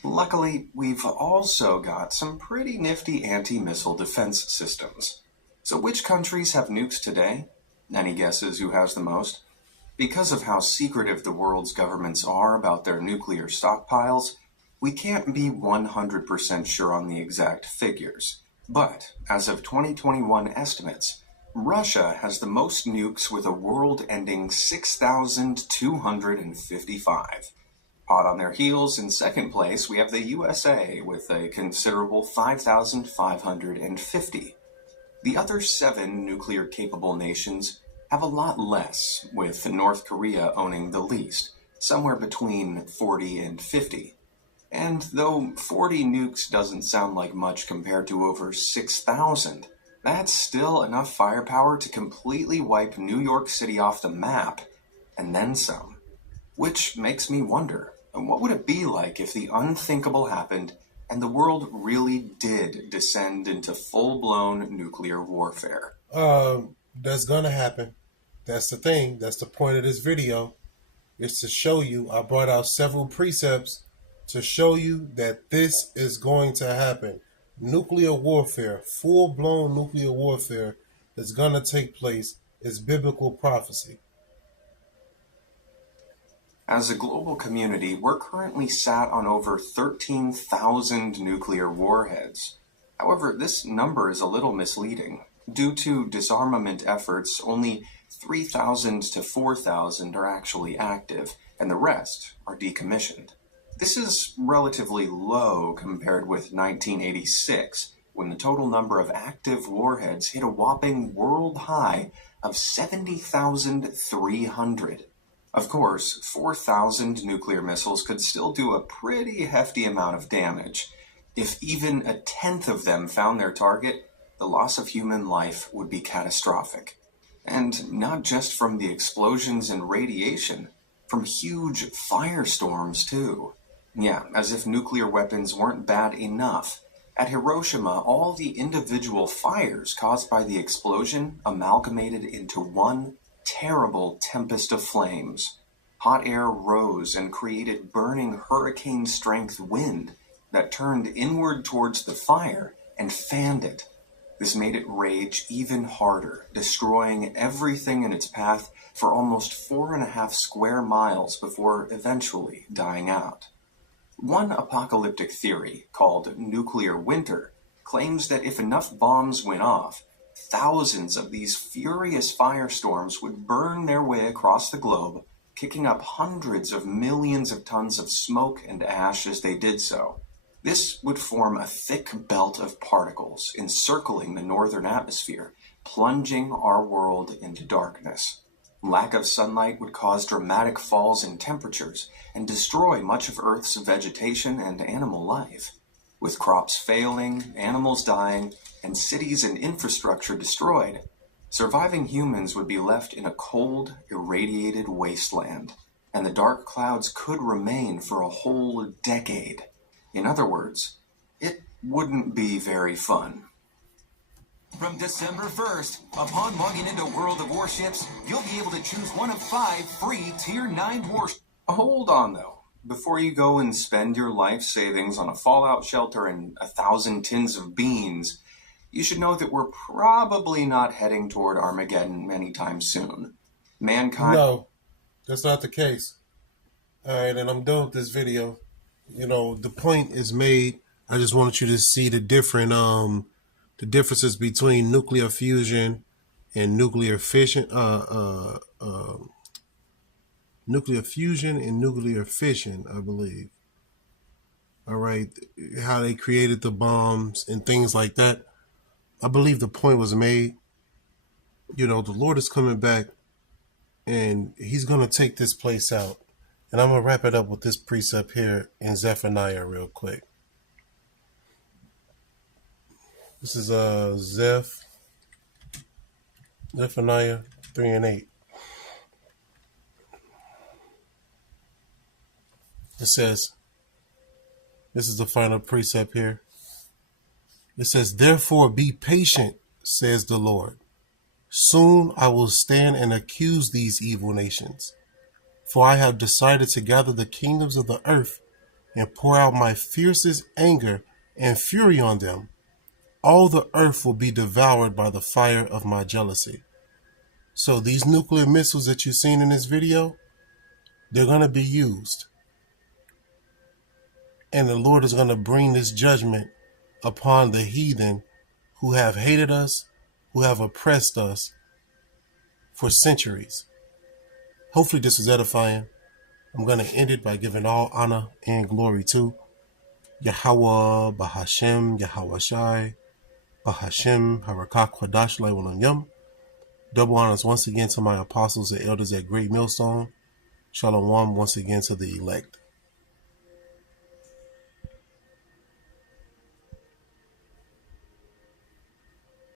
Luckily, we've also got some pretty nifty anti-missile defense systems. So which countries have nukes today? Any guesses who has the most? Because of how secretive the world's governments are about their nuclear stockpiles, we can't be 100% sure on the exact figures. But as of 2021 estimates, Russia has the most nukes with a world-ending 6,255. Hot on their heels, in second place, we have the USA with a considerable 5,550. The other 7 nuclear-capable nations have a lot less, with North Korea owning the least, somewhere between 40 and 50. And though 40 nukes doesn't sound like much compared to over 6,000, that's still enough firepower to completely wipe New York City off the map, and then some. Which makes me wonder, what would it be like if the unthinkable happened and the world really did descend into full-blown nuclear warfare? That's gonna happen. That's the thing. That's the point of this video. Is to show you. I brought out several precepts to show you that this is going to happen. Nuclear warfare, full-blown nuclear warfare is gonna take place. It's biblical prophecy. As a global community, we're currently sat on over 13,000 nuclear warheads. However, this number is a little misleading. Due to disarmament efforts, only 3,000 to 4,000 are actually active, and the rest are decommissioned. This is relatively low compared with 1986, when the total number of active warheads hit a whopping world high of 70,300. Of course, 4,000 nuclear missiles could still do a pretty hefty amount of damage. If even a tenth of them found their target, the loss of human life would be catastrophic. And not just from the explosions and radiation, from huge firestorms too. Yeah, as if nuclear weapons weren't bad enough. At Hiroshima, all the individual fires caused by the explosion amalgamated into one terrible tempest of flames. Hot air rose and created burning hurricane-strength wind that turned inward towards the fire and fanned it. This made it rage even harder, destroying everything in its path for almost 4.5 square miles before eventually dying out. One apocalyptic theory, called nuclear winter, claims that if enough bombs went off, thousands of these furious firestorms would burn their way across the globe, kicking up hundreds of millions of tons of smoke and ash as they did so. This would form a thick belt of particles encircling the northern atmosphere, plunging our world into darkness. Lack of sunlight would cause dramatic falls in temperatures and destroy much of Earth's vegetation and animal life. With crops failing, animals dying, and cities and infrastructure destroyed, surviving humans would be left in a cold, irradiated wasteland, and the dark clouds could remain for a whole decade. In other words, it wouldn't be very fun. From December 1st, upon logging into World of Warships, you'll be able to choose one of 5 free Tier 9 warships. Hold on, though. Before you go and spend your life savings on a fallout shelter and 1,000 tins of beans, you should know that we're probably not heading toward Armageddon anytime soon. Mankind... No, that's not the case. All right, and I'm done with this video. You know, the point is made. I just wanted you to see the differences between nuclear fusion and nuclear fission. Nuclear fusion and nuclear fission, I believe. All right, how they created the bombs and things like that. I believe the point was made. You know, the Lord is coming back, and He's going to take this place out. And I'm going to wrap it up with this precept here in Zephaniah real quick. This is Zephaniah 3 and 8. It says, This is the final precept here. It says, therefore be patient, says the Lord. Soon I will stand and accuse these evil nations. For I have decided to gather the kingdoms of the earth and pour out my fiercest anger and fury on them. All the earth will be devoured by the fire of my jealousy. So these nuclear missiles that you've seen in this video, they're going to be used. And the Lord is going to bring this judgment upon the heathen who have hated us, who have oppressed us for centuries. Hopefully this is edifying. I'm going to end it by giving all honor and glory to Yahweh, Bahashem, Yahweh Shai, Bahashem, Harakah Kwadash Laiwalam Yum. Double honors once again to my apostles and elders at Great Millstone. Shalom once again to the elect.